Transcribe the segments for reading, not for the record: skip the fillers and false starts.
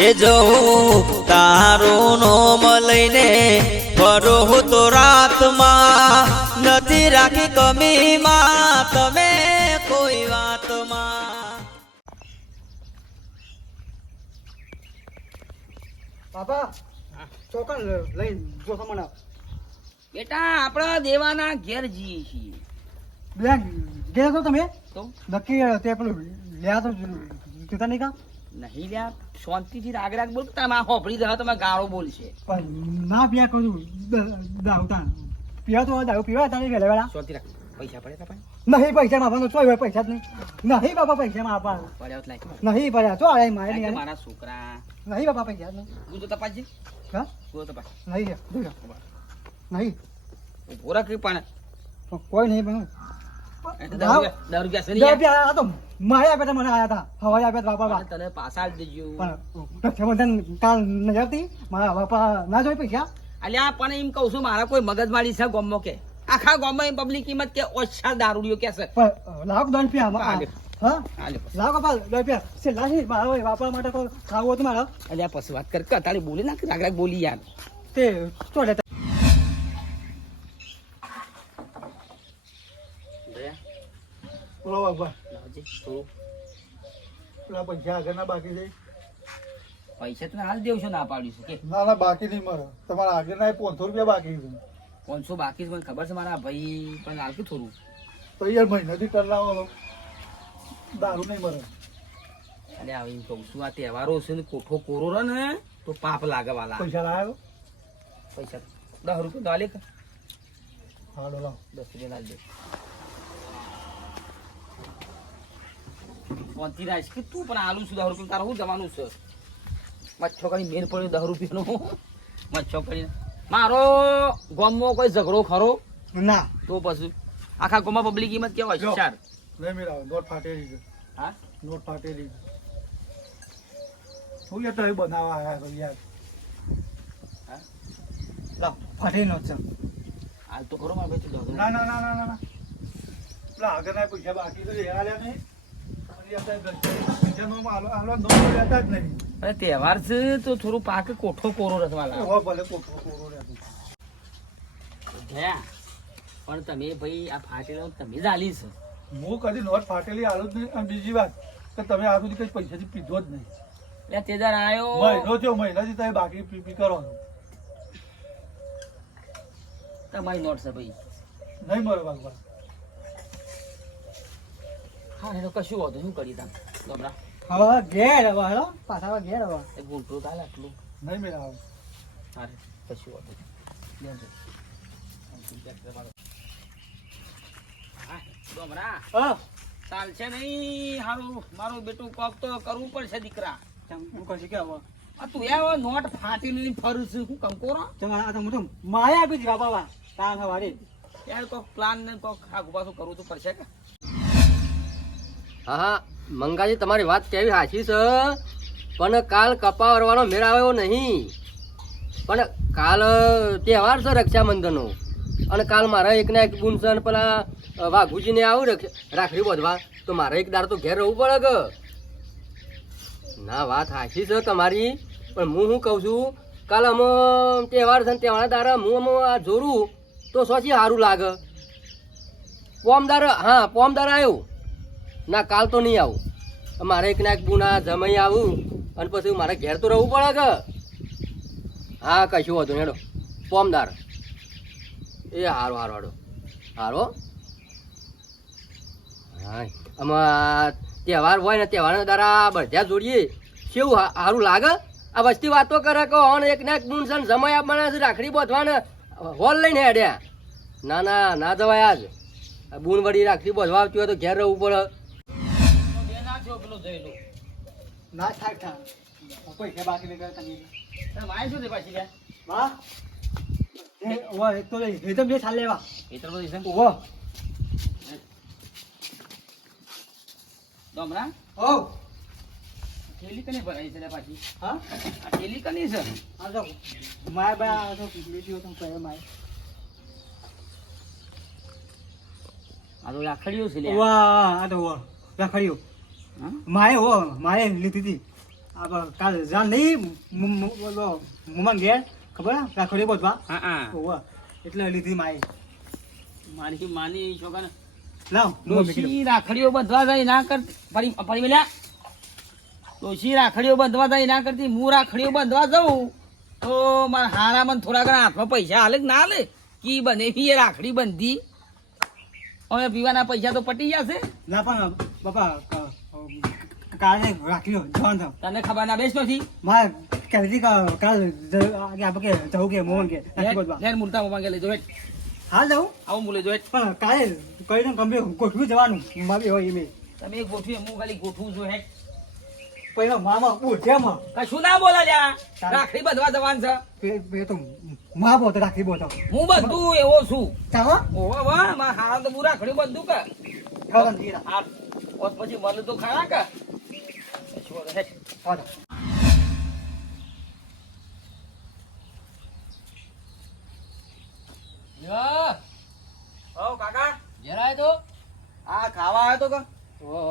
એ જવું તારું નોમ લઈને ફરું તો રાતમાં નથી રાખી કમીમાં તમે કોઈ વાતમાં. બાપા ચોકન લઈ જો મને બેટા આપણા દેવાના ઘેર જઈએ છીએ. બે ગયા તો તમે તો નક્કી તે પેલું લ્યા તો જોતા નહીં કા નહીં લ્યા શાંતિથી રાગ રાગ બોલ. તમે હોભળી દો તમે ગાળો બોલશે. પણ ના પીયા કરું દાવતા પીવા તો દાવ પીવા તારે વેલા વેલા શાંતિ રાખ. પૈસા પડે તા નહીં પૈસા માપવાનો ચોય હોય પૈસા જ નહીં નહીં બાપા પૈસા માપા પડ્યા લાઈક નહીં પડ્યા તો આય મારે નહીં મારા છોકરા નહીં બાપા પૈસા નહીં તું તો તપાસજી. હા તું તપાસ નહીં જોજો નહીં ઉભો રાખ પણ કોઈ નહીં પણ 10 રૂપિયા છે દસ રૂપિયા આ તો મારે આપ્યા મને આયા હતા હવાઈ આપ્યા બાપા તને પાછા આપી દેજો. પણ રક્ષાબંધન કાલ નહીં આવતી મારા બાપા ના જોઈ પૈસા અલ્યા પણ એમ કહું છું મારા કોઈ મગજમારી છે ગોમમાં કે આખા ગોમમાં એમ પબ્લિક કિંમત કે ઓછા દારૂડિયો કે છે. પણ લાખ 10 રૂપિયા હા હાલે લાખ બાપા 10 રૂપિયા છે લાખી મારા બાપા માટે કોઈ ખાવું હતું મારા અલ્યા પછી વાત કર કે તારી બોલી નાખ રાગ રાગ બોલી યાર. તે ચોડે બોલો બાપા લાવજે થોડું. પેલા પૈસા આગળના બાકી છે પૈસા તને હાલ દેવું છું ના પાડ્યું છે કે ના ના બાકી નહીં મારે તમારા આગળના 500 રૂપિયા બાકી છે 500 બાકી છે મને ખબર છે મારા ભાઈ પણ હાલતું થોડું. તો યાર મહિનાથી ટરલાવો દારૂ નહીં મરે અરે હવે એમ કહું છું આ તહેવારો છે ને કોઠો કોરો રહે ને તો પાપ લાગે વાલા. પૈસા લાવ્યો પૈસા 10 રૂપિયા ડાલે કે હા ડોલા 10 રૂપિયા લાલ દે. પહોંચી રાખ કે તું પણ આલુ છું 10 રૂપિયા તારું શું જવાનું છે. મચ્છો કરી મેન પડ્યો 10 રૂપિયાનો મચ્છો કરી મારો ગામમાં કોઈ ઝઘડો ખરો ના તો પછી આખા ગામમાં પબ્લિક કિંમત કેવા છે ચાર. નહીં મેળાવો નોટ ફાટેલી છે હા નોટ ફાટેલી છે હું યાર તો બનાવવા આવ્યા છો યાર હા લાવ ફાટેલી નોટ છે હાલ તો ખરો મારા ભાઈ તું ના ના ના ના ના પેલા આગળના પૈસા બાકી તો લેવા લ્યા નહીં અરે તહેવાર છે તો થોડું પાક કોઠો કોરો રસવાલા પણ તમે ભાઈ આ ફાટેલો તમે જ આલી છે. હું કદી નોટ ફાટેલી આલું જ નહીં. અને બીજી વાત કે તમે આ સુધી કઈ પૈસાથી પીધો જ નહીં. એટલે તે દાર આયો મહિનો થયો મહિનાથી તમે બાકી પી કરો તમારી નોટ છે ભાઈ. નહીં મળે બાબા. હા એ તો કશું હોતું શું કરી તમે ગમરા હવે ઘેર હવે હેલો પાછા ઘેર હવે એ ગુંટરું તાલે આટલું નહીં મેળાવ અરે કશું હોતું ગમરા હા ચાલશે નહીં હારું મારું બેટું કોક તો કરવું પડશે દીકરા. હું કશું કે હવે આ તું યાર નોટ ફાટીને ફરું છું હું કંકોરો તમારા તો મોટું માયા આપી દીધા બાબા તાર સવારે યાર કોક પ્લાન ને કોક આગુ પાછું કરવું તો પડશે કે. હા મંગાજી તમારી વાત કેવી સાચી છે પણ કાલ કપા વરવાનો મેળ આવ્યો નહીં. પણ કાલ તહેવાર છે રક્ષાબંધનનો અને કાલ મારા એકના એક બુન છે અને પેલા વાઘુજીને આવું રાખડી બાંધવા તો મારે એક દાર તો ઘેર રહેવું પડે કે ના. વાત સાચી છે તમારી પણ હું શું કહું છું કાલ અમે તહેવાર છે ને તહેવારના દારા હું અમે આ જોરું તો સોચી સારું લાગે. પોમદાર હા પોમદાર આવ્યું ના કાલ તો નહીં આવું. મારે એક ના એક બુના જમાઈ આવું અને પછી મારે ઘેર તો રહેવું પડે કે. હા કશું હતું હેડો પોમદાર એ હારો હારો હારો હારો. હા આમાં તહેવાર હોય ને તહેવારના દારા બધા જોડીએ કેવું સારું લાગે. આ વસ્તી વાતો કરે કે હોન એક ના એક બુન છે જમાઈ આપવાના છે રાખડી બાંધવાને હોલ લઈને હેડ્યા. ના ના ના જવાય આજ બુન વળી રાખડી બાંધવા આવતી હોય તો ઘેર રહેવું પડે. ના થાય થાય પૈસા બાકી નહીં કરતા માય શું છે પાછી લે વાહ એક તો એ તો બે ચાલ લેવા એતર બધી છે ઓહો ગમરા ઓ થેલી કને ભરાઈ છે લે પાછી. હા આ થેલી કની છે આ તો માય બા આ તો બીજો તો કહે માય આ તો રાખડીઓ છે લે. વાહ આ તો રાખડ્યું હા માએ હો માએ લીધી હતી કાલ રજા નહીં મુમાં ઘેર ખબર હે? રાખડીઓ બધવા હા હા ઓવા એટલે લીધી માએ માની છોકરા લાવ મુમાં મૂકી દઉં. ડોશી રાખડીઓ બંધવા જાય ના કર ફરી મેલ્યા ડોશી રાખડીઓ બંધવા જાય ના કરતી હું રાખડીઓ બંધવા જાઉં તો મારા હારા મને થોડા ઘણા હાથમાં પૈસા હાલે કે ના હાલે કી બનેવી એ રાખડી બંધી હવે પીવાના પૈસા તો પટી જશે ના પણ બાપા કાલે રાખીઓ જવાનું થાવ તને ખબર ના બેસ નથી મારે કહેતી કાલ આપણે કે જવું કે મોહન કે રાખડી બધવા લેન મૂલતા મોમાં લઈ જો હાલ જાઉં આવું મૂલે જો પણ કાલે કઈ કંપની ગોઠવી જવાનું મારી હોય એમ તમે ગોઠવી હું ખાલી ગોઠવું છું હે પહેલા મામા ઉઠ્યામાં કશું ના બોલા લ્યા રાખડી બંધવા જવાનું છે બે તો મા બોતો રાખી બોતો હું બધું એવો છું ચાલો ઓવા વાહ મારા હારા તો હું રાખડી બંધું કે ખાવાનું દીરા હા ઓત પછી મને તો ખરા કે શું હે હાલો યો ઓ કાકા જરાય તો આ ખાવા આવ્યો તો કે ઓહો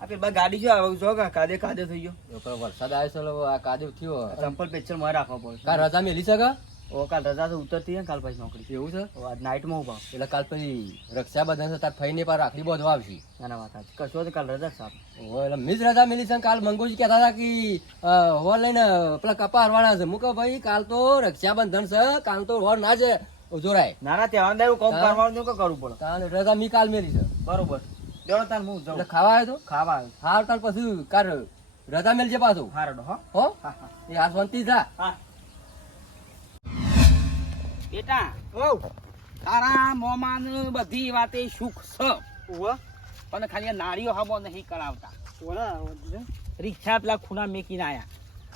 આ પેલા ગાડી જો આવે છો કે કાદે કાદે થઈ ગયો પેલો વરસાદ આવ્યો છે એટલે આ કાદવ થયો ચંપલ પેચર મારે રાખવા પડે કાલ રજા મેલી શકે ઓ કાલ રજા તો ઉતરતી હે કાલ પછી નોકરી એવું છે ઓ આજ નાઈટમાં ઉભા એટલે કાલ પછી રક્ષાબંધન છે તાર ફઈને પર રાખડી બાંધવા આવશે નાના વાત સાચી કશો તો કાલ રજા જ સાહેબ ઓહો એટલે મિસ રજા મેલી છે કાલ મંગોજી કહેતા હતા કે હોર લઈને પેલા કપા હરવાના છે હું કહું ભાઈ કાલ તો રક્ષાબંધન છે કાલ તો હોર ના છે જોરાય નાના તહેવાર એવું કામ હા. કરવાનું કે કરવું પડે કાલ રજા મી કાલ મેલી છે બરોબર દેવો તાર હું એટલે જાઉં ખાવા આવ્યો તો ખાવા આવ્યો હાર તાર પછી કાલ રજા મેલજે પાછું હારડો હો હો હા હા એ આ શાંતિ જા હા બેટા ઓ તારા મોમાં બધી વાતે સુખ છે ઓવા પણ ખાલી આ નાળીઓ હબો નહીં કરાવતા ઓલા રિક્ષા પેલા ખૂણા મેકીને આયા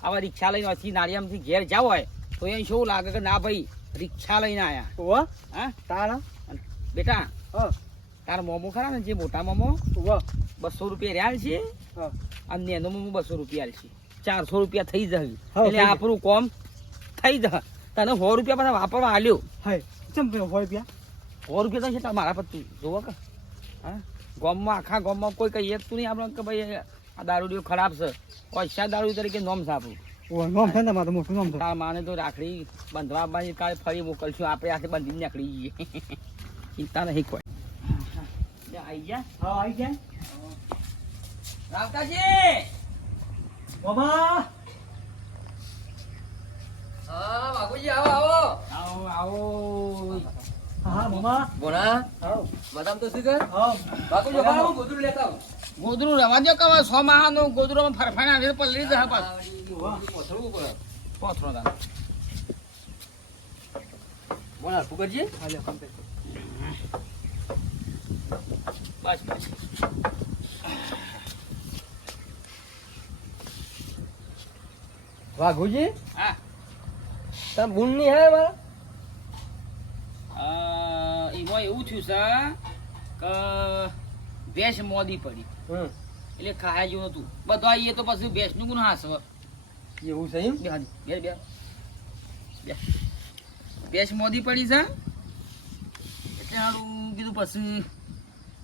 આવા રિક્ષા લઈને પછી નાળિયામાંથી ઘેર જાવ હોય તો એને શું લાગે કે ના ભાઈ રિક્ષા લઈને આયા ઓવા હા તારા અને બેટા હા તારા મોમો ખરા ને જે મોટા મોમો ઓવા 200 રૂપિયા રહ્યા છે હા અને નેનો મોમો 200 રૂપિયા છે 400 રૂપિયા થઈ જશે હા, એટલે થઈ જાય. આપણું કોમ થઈ જશે તને 100 રૂપિયા પાછા વાપરવા આલ્યો હાય ચમ હોય પ્યા 100 રૂપિયા તો છે મારા પર તું જોવો કે હા ગામમાં આખા ગામમાં કોઈ કહીએ તું નહીં આપણે કે ભાઈ આ દારૂડિયો ખરાબ છે પૈસા દારૂ તરીકે નોમ છે આપણું ઓ નોમ છે ને મારું મોટું નોમ છે તાર માને તો રાખડી બંધવા બાંધી કાલે ફરી મોકલશું આપણે આખે બંધીને નીકળી જઈએ ચિંતા નહીં કોઈ આવી જા હા આવી ગયા રાવતાજી બાબા હા બાબુજી આવો આવો આવો આવો હા મામા બોના આવો બદામ તો શું કર હા બાબુજી હા હું ગોદડું લેતા આવું ગોદરું રવા દો કે 100 માહાનું ગોદરું ફરફાણા આવે પલરી જશે પાછ પોથળવું પડે પોથરો દાન બોના ફુકરજી હાલે કમ્પ્લીટ બસ બસ વાઘુજી હા તમે બુન ની હે મારા એમાં એવું થયું છે કે ભેંસ મોદી પડી એટલે ખાયા જેવું નતું બધું આવીએ તો પછી ભેંસનું કોણ હાસવ એવું છે એમ બે હાજી બે બે બે ભેંસ મોદી પડી છે એટલે હારું કીધું પછી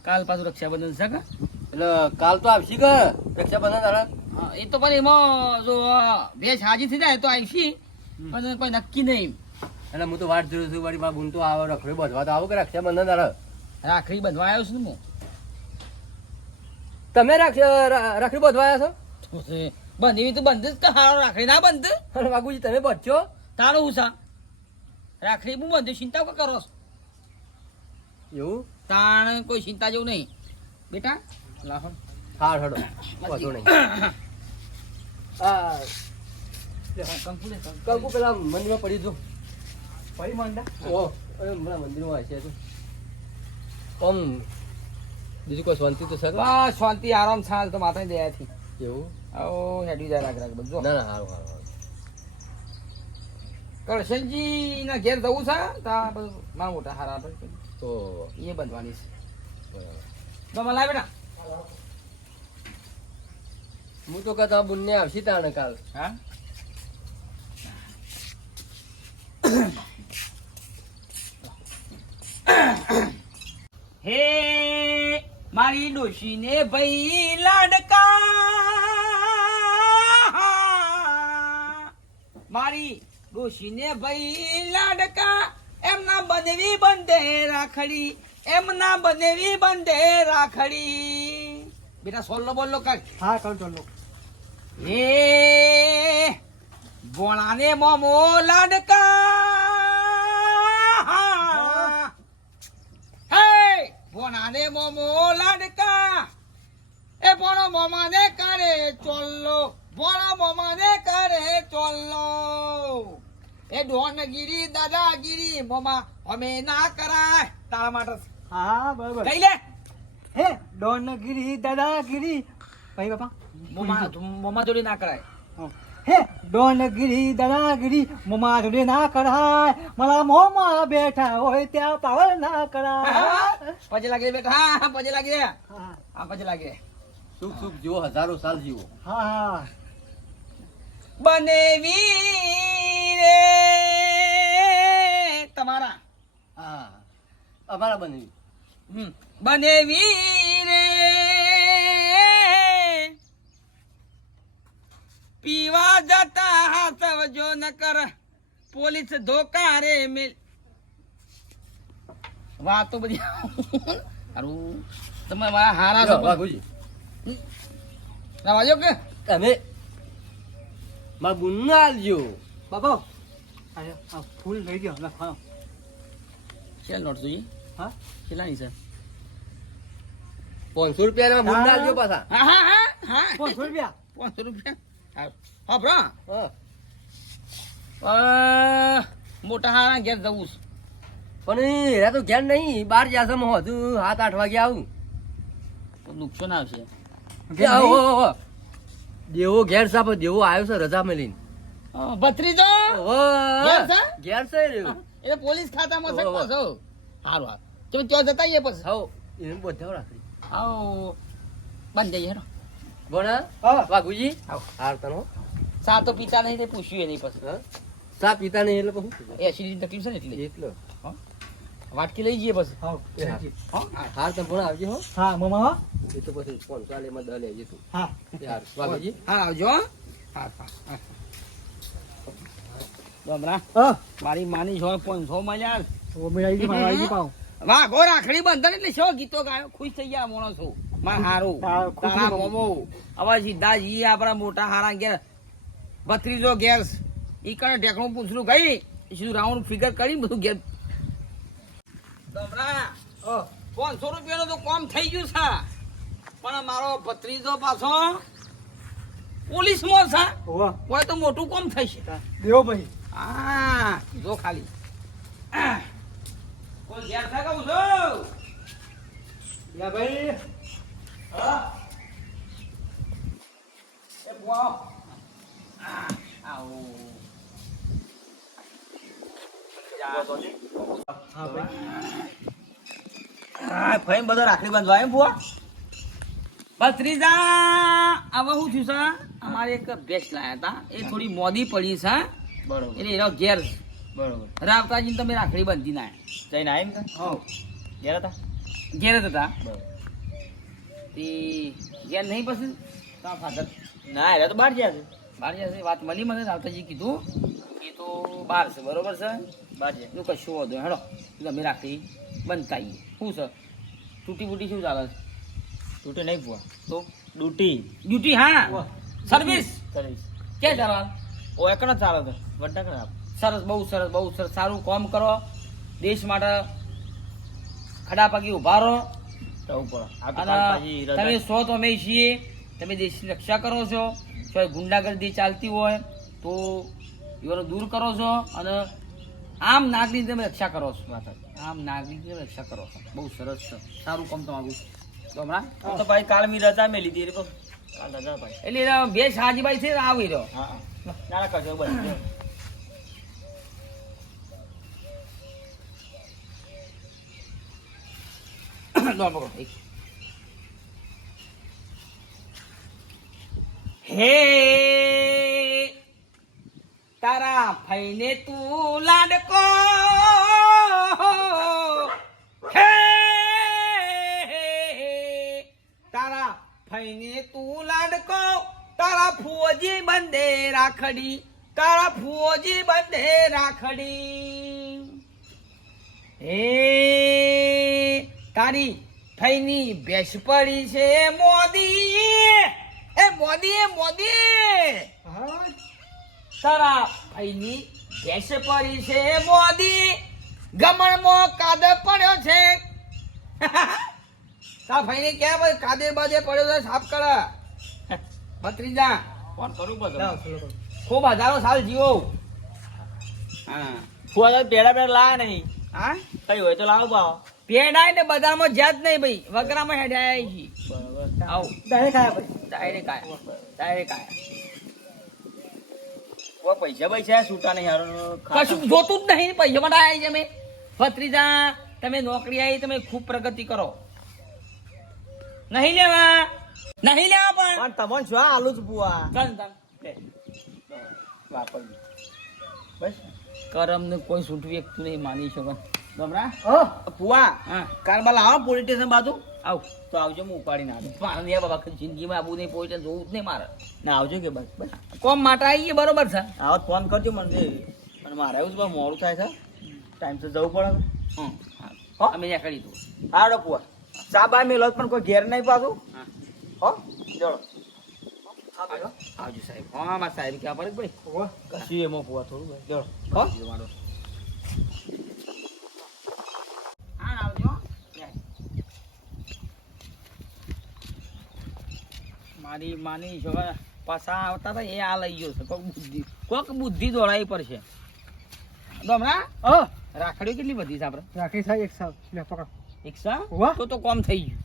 કાલ પાછું રક્ષાબંધન છે કે એટલે કાલ તો આવશી કે રક્ષાબંધન તારા હા, એ તો પણ એમાં જો ભેંસ હાજી થઈ જાય તો આવશી પણ કોઈ નક્કી નહીં એટલે હું તો વાટ જોઉં છું વળી મારા બુન તો આવે રખડી બધવા તો આવું કે રક્ષાબંધન તારા રાખડી બંધવા આવ્યો છું ને હું તમે રખડી બધવા આવ્યા છો તો છે, બંધ તો બંધ જ કે હારો રાખડી ના બંધ અને વાઘુજી તમે બચશો તારો હું સા રાખડી હું બંધ ચિંતા કો કરો છો? એવું તાણ કોઈ ચિંતા જેવું નહીં બેટા લાહો હાર હડો વાંધો નહીં આ કંકુ લે કંકુ. કંકુ પેલા મંદિરમાં પડી જો ફરી મંડા ઓ પેલા મંદિરમાં હશે તો આમ બીજું કોઈ શાંતિ તો સર બસ શાંતિ આરામ થાલ તો માતાની દયાથી એવું આવો હેડી જાય રાખ રાખ બધું ના ના સારું સારું કરશનજી ના ઘેર જવું છે તા બધું મારા મોટા હારા આપણે તો એ બંધવાની છે બરાબર તો મને લાય બેટા હું તો કહેતા બુનને આવશી તાણે કાલ હા હે મારી ડોશીને ભાઈ લાડકા મારી ડોશીને ભાઈ લાડકા એમના બનેવી બંધે રાખડી એમના બનેવી બંધે રાખડી બેટા સોલ્લો બોલ્લો કર હા કરું ચાલો એ ભોણાને મોમો લાડકા હે ભોણાને મોમો લાડકા એ ભોણો મોમાને કરે ચોલ્લો ભોણો મોમાને કરે ચોલ્લો એ ડોનગીરી દાદાગીરી મોમા અમે ના કરાય તારા માટે હા બરાબર કઈ લે હે ડોનગીરી દાદાગીરી ભાઈ બાપા મોમા જોડે ના કરાય હે ડોનગીરી દાદાગીરી મોમાં જોડે ના કરાય મારા મોમાં બેઠા હોય ત્યાં પાવર ના કરાય પજે લાગી બેટા હા પજે લાગી હા હા પજે લાગી સુખ સુખ જીવો, હજારો સાલ જીવો. હા બનેવી રે તમારા હા અમારા બનેવી. બનેવી રે પીવા જતા હાથવજો ન કર પોલીસ ધોકા રે મિલ વાતો બધી હારું તમે મારા હારા જો, છો વાઘુજી, રાવાજો કે તમે મારા બુનને આલજો. બાબા આ ફૂલ લઈ ગયો લખવાનો કેટલા નોટ જોઈએ હા કેટલાની છે 500 રૂપિયા બુનને આલજો પાછા. હા હા હા હા 500 રૂપિયા 500 રૂપિયા હા બ્રો હા. મોટા હારા ઘેર જવું છે પણ એરા તો ઘેર નહીં, બહાર જશે હું હજુ 7-8 વાગે આવું. તો નુકસાન આવશે એ આવો, આવો, આવો. દેવો ઘેર સાપ દેવો આવ્યો છે રજા મેલીને. ભત્રીજો ઓહો, ઘેર છે? ઘેર છે રહ્યો. એટલે પોલીસ ખાતામાં છે ઓહો. પાછો હારું હારું તમે ત્યાં જતા આવીએ પછી હાઉ, એને બધા રાખી. આવો બંધ જઈએ હેડો ભણા હા વાઘુજી આવો. હાર તનો સા તો પીતા નહીં તે પૂછ્યું એ નહીં પછી હા સા પીતા નહીં એટલે પછી એસિડિટી તકલીફ છે ને એટલે એટલો વાટકી લઈ જઈએ પછી હા હાર તમે ભણા આવજે હો. હા મમા હા એ તો પછી ફોન ચાલે એમાં દલે આવજે તું. હા એ હાર વાઘુજી હા આવજો હો. હા હા બમરા હા મારી માની છો 500 મળ્યા ઓ મેં આવી ગઈ મારા આવી ગઈ પાઉં વાહ ગો રાખડી બંધન એટલે શો ગીતો ગાયો ખુશ થઈ ગયા માણસો માર હારું હા, ખુશ તારા થઈ મોમો હવે સીધા જઈએ આપણા મોટા હારા ઘેર ભત્રીજો ઘેર ઈ કણે ઢેકણું પૂછડું ગઈ સીધું રાઉન્ડ ફિગર કરી બધું ઘેર ગમરા 500 રૂપિયાનું તો કામ થઈ ગયું છે પણ મારો ભત્રીજો પાછો પોલીસમાં છે ઓવા કોઈ તો મોટું કામ થઈ છે દેવો ભાઈ હા જો ખાલી કોઈ ઘેર છે કહું છું યા ભાઈ એ બુઆ આવો હા ભાઈ હા ભાઈ બધો રાખડી બાંધવા એમ બુઆ ભત્રીજા હવે શું થયું છે અમારે એક ભેંસ લાયા હતા એ થોડી મોદી પડી છે બરોબર એટલે એનો ઘેર બરોબર રાવતાજીને તમે રાખડી બાંધી ના જઈને આવીને તા? હો ઘેર હતા ઘેર જ હતા બરોબર તે ઘેર નહીં પછી તમારા ફાધર ના એટલે તો બહાર ગયા છે બહાર જશે વાત મળી મને રાવતાજી કીધું કે તો બહાર છે બરોબર છે બહાર ગયા એનું કશું વાંધો નહીં. હેડો તમે રાખડી બનતા આવીએ શું છે તૂટી ફૂટી શું ચાલે છે તૂટે નહીં ફુવા તો ડ્યુટી ડ્યુટી હા સર્વિસ સર્વિસ ક્યાં ચાલે ઓ એકનો જ ચાલે તો વડ્ડા કરે આપ સરસ બહુ સરસ સારું કામ કરો દેશ માટે ખડા પગે ઉભા રહો જવું પડે આ તો અને કાલ પાછી રજા તમે સો તો અમે છીએ તમે દેશની રક્ષા કરો છો જો ગુંડાગર્દી ચાલતી હોય તો એવાનો દૂર કરો છો અને આમ નાગરિકની તમે રક્ષા કરો છો આમ નાગરિકની તમે રક્ષા કરો છો બહુ સરસ છે સારું કામ તમારું તો હમણાં તો ભાઈ કાલ મી રજા મેં લીધી એટલે કાલ રજા ભાઈ એટલે એના બે શાહજીભાઈ છે આવી રહ્યો હા હા ના ના કરજો બસ લો પકડો એક. હે તારા ફઈને તું લાડકો હે તારા ફઈને તું લાડકો તારા ફુવજી બંદે રાખડી કાળા ફુઓજી બંધે રાખડી હે તારી થઈની ભેંસ પડી છે મોદી એ મોદી તારા થઈની ભેંસ પડી છે મોદી ગમણમાં કાદવ પડ્યો છે તા ભાઈને ક્યાં ભાઈ કાદે બાદે પડ્યો છે સાફ કર ભત્રીજા ફોન કરું બધો લાવો, ચલો, ચલો. ખૂબ હજારો સાલ જીવો હા ફુવા તો પેડા લાયા નહીં હા કઈ હોય તો લાવો ભાવ પેડાય ને બધામાં જ્યાં જ નહીં ભાઈ વગરામાં હેડાય છે બરાબર આવ ડાયરેક્ટ આયા ભાઈ. ડાયરેક્ટ આયા પૈસા પૈસા છૂટા નહીં હારું કશું જોતું જ નહીં પૈસા માટે આવ્યા છે અમે ભત્રીજા તમે નોકરી આવી તમે ખૂબ પ્રગતિ કરો નહીં લેવા પણ પણ તમને શું આલુ જ બુઆ ચાલ ચાલ લે. વાપરજો બસ કરમ ને કોઈ છૂટવી એકતું નહીં માની શકો ગમરા હા ફુવા હા કારબાલ આવો પોલીસ સ્ટેશન બાજુ આવ તો આવજો હું ઉપાડીને આવું મારે નહીં બાબા જિંદગીમાં આવું નહીં પોઈન્ટ જોવું જ નહીં મારે ના આવજો કે બસ બસ કોમ માટે આવીએ બરોબર છે આવો ફોન કરજો મને અને મારે એવું જ બસ મોડું થાય છે ટાઈમ તો જવું પડે હમ હો? અમે ત્યાં કરી દઉં આવડો ફુવા ચા બા મેલો પણ કોઈ ઘેર નહીં પાછું હા હો ચલો આવજો સાહેબ હા મારા સાહેબ ક્યાં પડે ભાઈ ઓહો. કશું એમાં ફુવા થોડું ભાઈ ચલો હો હા આવજો મારી માની છોકરા પાછા આવતા હતા એ આ લઈ ગયો છે કોક બુદ્ધિ દોડાવી પડશે હમણાં હા રાખડીઓ કેટલી બધી છે આપણે રાખી થાય એક સાવ લે પકડ. રિક્ષા વાહ. તો કોમ થઈ ગયું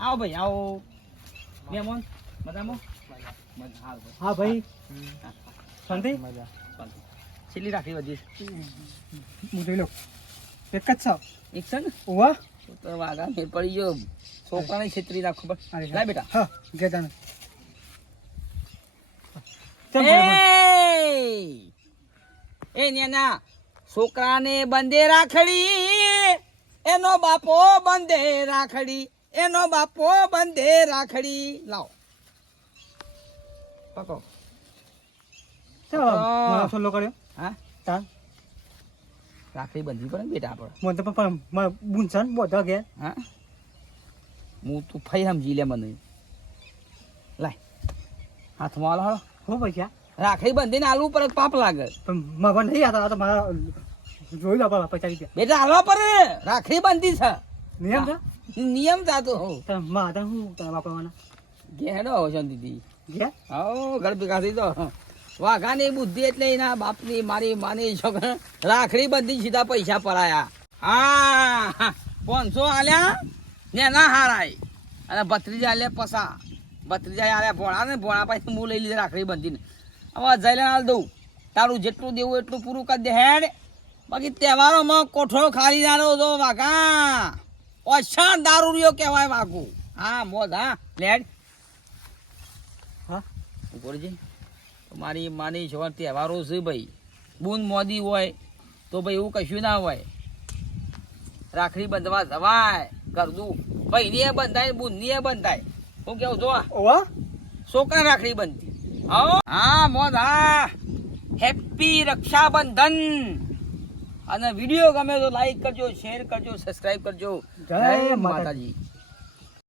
આવો ભાઈ આવો મહેમાન મજામાં મજા આવે હા ભાઈ શાંતિ છેલ્લી રાખડી બધી હું જોઈ લઉં એક જ સાવ એક છે ને ઓવા તો વાગા મેળ પડી ગયો છોકરાને છેતરી રાખો બસ લાય બેટા હા ગયા જાને એ નેના છોકરાને બંધે રાખડી એનો બાપો બંધે રાખડી એનો બાપો બંધે રાખડી લાવો પકો મારો છોલ્લો કર્યો હા તાર રાખડી બંધવી પડે ને બેટા આપણે મને તો પણ બુનસન બોધા ગયા હા હું તું ફઈ સમજી લે મને લાય હાથમાં આલો હાલો હો પૈસા રાખડી બંધીને આલવું પડે પાપ લાગે પણ મારા નહીં હતા આ તો મારા જોઈ લો પૈસા ગયા બેટા હાલવા પડે રાખડી બંધી છે નિયમ છે નિયમ જાતો હો તો માં હતા હું તમે વાપરવાના ઘેડો શાંતિથી ગયા હો ઘર ભેગા થઈ તો વાઘાની બુદ્ધિ એટલે એના બાપની મારી માની છોકરા રાખડી બંધી સીધા પૈસા પડાયા હા 500 આલ્યા ને ના હારાય અને ભત્રીજા આલ્યા પસા ભત્રીજા આલ્યા ભોળા ને ભોળા પાસે હું લઈ લીધી રાખડી બંધીને હવે જઈને હાલ દઉં તારું જેટલું દેવું એટલું પૂરું કરી દે હેડ બાકી તહેવારોમાં કોઠો ખાલી ના રહ્યો તો વાઘા ઓછા દારૂડિયો કહેવાય વાઘું હા મોદ હા લેડ હા ઉપર છે મારી માની છોકરા તહેવારો છે ભાઈ બૂન મોદી હોય તો ભાઈ એવું કશું ના હોય રાખડી બંધવા જવાય કરદું ભાઈની એ બંધાય બૂનની એ બંધાય હું કેવું જો ઓવા છોકરા રાખડી બંધી હા મોદ હા હેપી રક્ષાબંધન અને વિડીયો ગમે તો લાઈક કરજો શેર કરજો સબસ્ક્રાઇબ કરજો જય માતાજી.